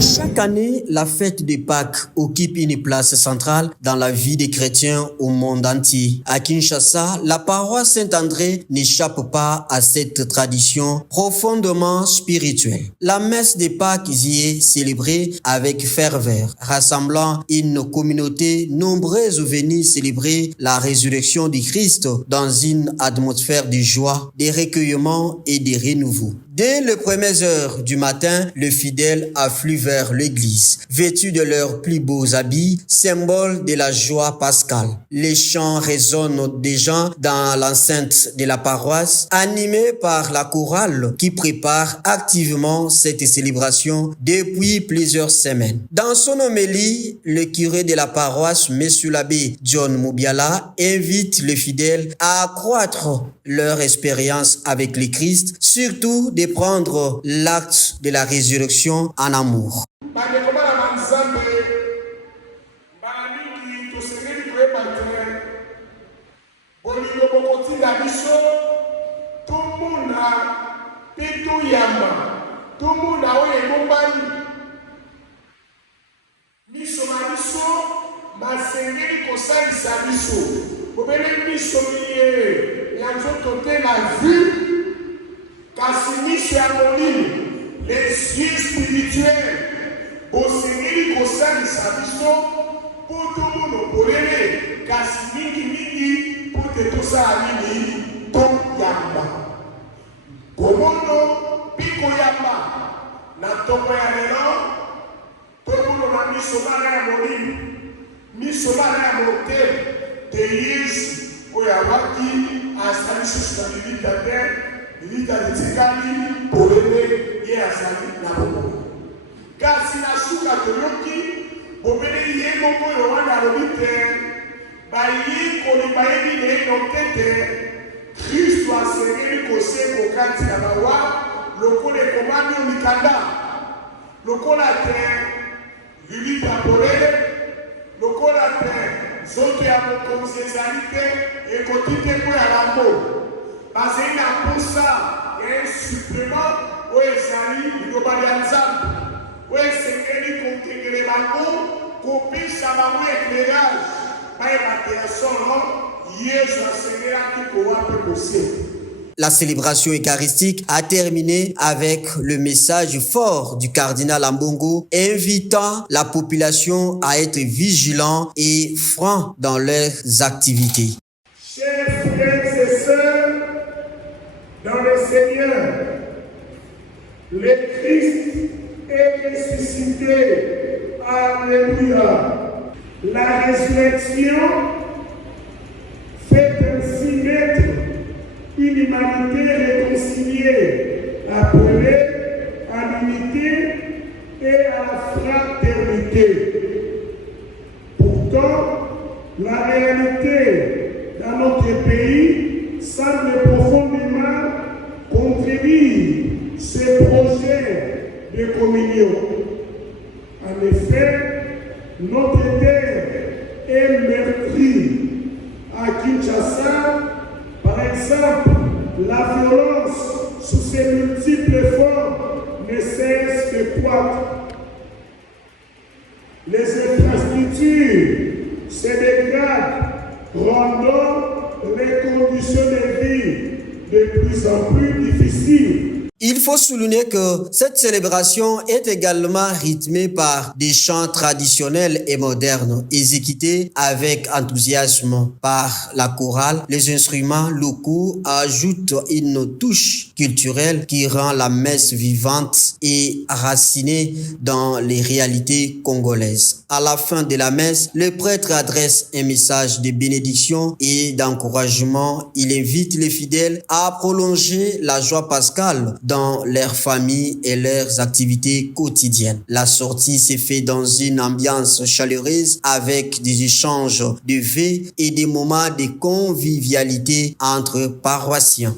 Chaque année, la fête de Pâques occupe une place centrale dans la vie des chrétiens au monde entier. À Kinshasa, la paroisse Saint-André n'échappe pas à cette tradition profondément spirituelle. La messe de Pâques y est célébrée avec ferveur, rassemblant une communauté nombreuse venue célébrer la résurrection du Christ dans une atmosphère de joie, de recueillement et de renouveau. Dès les premières heures du matin, les fidèles affluent vers l'église, vêtus de leurs plus beaux habits, symbole de la joie pascale. Les chants résonnent déjà dans l'enceinte de la paroisse, animés par la chorale qui prépare activement cette célébration depuis plusieurs semaines. Dans son homélie, le curé de la paroisse, Monsieur l'abbé John Mubiala, invite les fidèles à accroître leur expérience avec le Christ, surtout de prendre l'acte de la résurrection en amour. Les yeux spirituels, Bosengeli Kosani Sabiso, pour tout le monde, pour les Kassimiki, pour que tout ça aille, Tom Yamba. Komodo, Piko Yamba, Natoko Yamelo, tout le monde a mis sur la moline, mis sur la montée, des yeux, Oyawaki, à Sabiso Stabilité. Milita de Tikali, Bolene, et à Sali, la Bobo. Car si la souka Toyoki, Bobene Yé Moko Yoana Lobite, Bayi Kolibayi de Nokete, Christ doit serrer le Kose Bokati Abawa, Loko de Komani Mikanda, Loko la terre, Lulita Bolene, Loko la terre, Zote Amoko Zezalite, et Kotite Kouyalambo. Parce qu'il y a pour ça un supplément où il global ensemble. Où c'est qu'il y a les banques, qu'on puisse avoir un éclairage. Pas une création, non. Hier, je suis là qui peut possible. La célébration eucharistique a terminé avec le message fort du cardinal Ambongo invitant la population à être vigilant et franc dans leurs activités. Chers frères et sœurs, dans le Seigneur, le Christ est ressuscité. Alléluia. La résurrection fait ainsi naître une humanité réconciliée, appelée à l'unité et à la fraternité. Pourtant, la réalité dans notre pays semble profondément contredire ces projets de communion. En effet, notre terre est meurtrie. À Kinshasa, par exemple, la violence sous ses multiples formes ne cesse de croître. Les infrastructures se dégradent, rendant les conditions de vie de plus en plus difficiles. Il faut souligner que cette célébration est également rythmée par des chants traditionnels et modernes, exécutés avec enthousiasme par la chorale. Les instruments locaux ajoutent une touche culturelle qui rend la messe vivante et enracinée dans les réalités congolaises. À la fin de la messe, le prêtre adresse un message de bénédiction et d'encouragement. Il invite les fidèles à prolonger la joie pascale dans leurs familles et leurs activités quotidiennes. La sortie s'est faite dans une ambiance chaleureuse avec des échanges de vœux et des moments de convivialité entre paroissiens.